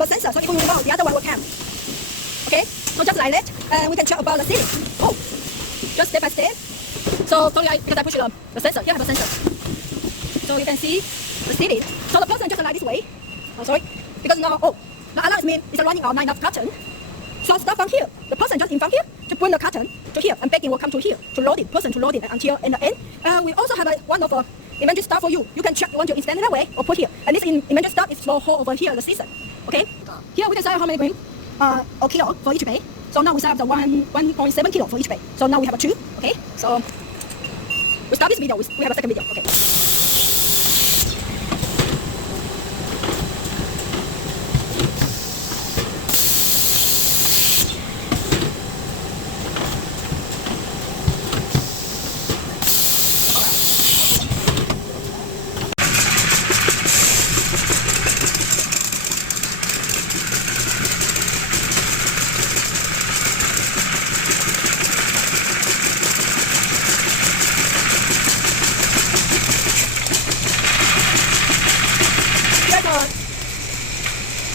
have a sensor, so if we remove the other one will come. Okay, so just like that, we can check about the sealing. Oh, just step by step. So don't like because I push the sensor. Here I have a sensor. So you can see the sealing. So the person just like this way. Oh, sorry, because now the alarm means it's running out enough carton. So start from here. The person just in front here to bring the carton to here, and packing will come to here to load it. Person to load it until in the end. We also have one of inventory stuff for you. You can check you want to extend it that way or put here. And this inventory stuff is for whole over here the season. Okay. Here we can say how many grams or kilo for each bay. So now we have the 1.7 kilo for each bay. So now we have a 2. Okay. So we start this video. We have a second video. Okay.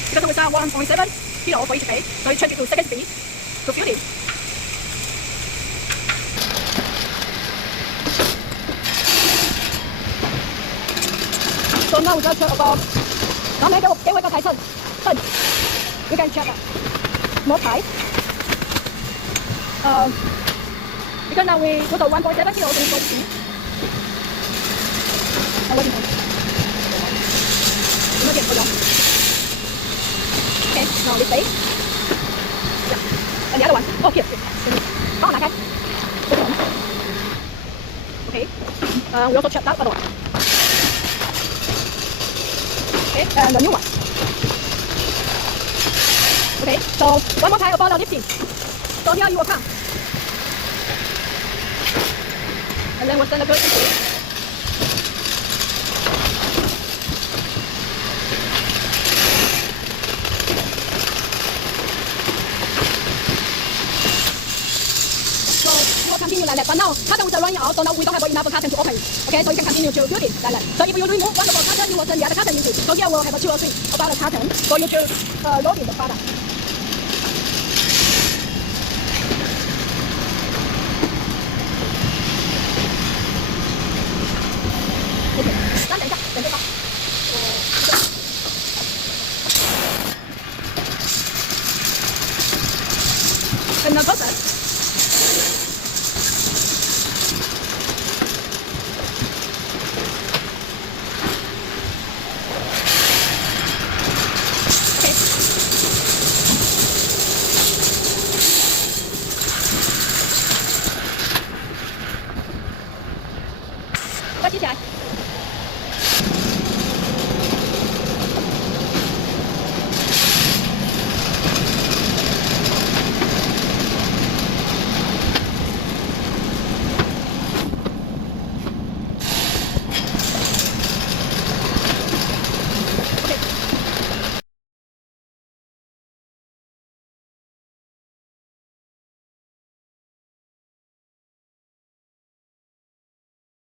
Because we sell 1.7 kilo for each bay, so we change it to second speed to fill it. So now we just check about how many cái quay cái thân. You can check more tight. Because now we put the 1.7 kilo to the speed. Okay, now this base. Yeah. And the other one. Oh, here. Có lại cái. Okay. We also check that other one. Okay, and the new one. Okay, so one more time about the lifting. So here you will come. And then we'll send the good lifting. Continue like that, but now carton is running out, so now we don't have enough carton to open. Okay, so you can continue to build it like that. So if you remove one of the carton, you will send the other carton into it. So here we'll have 2 or 3 about the carton for you to load in the product. Okay, 等一下。And the person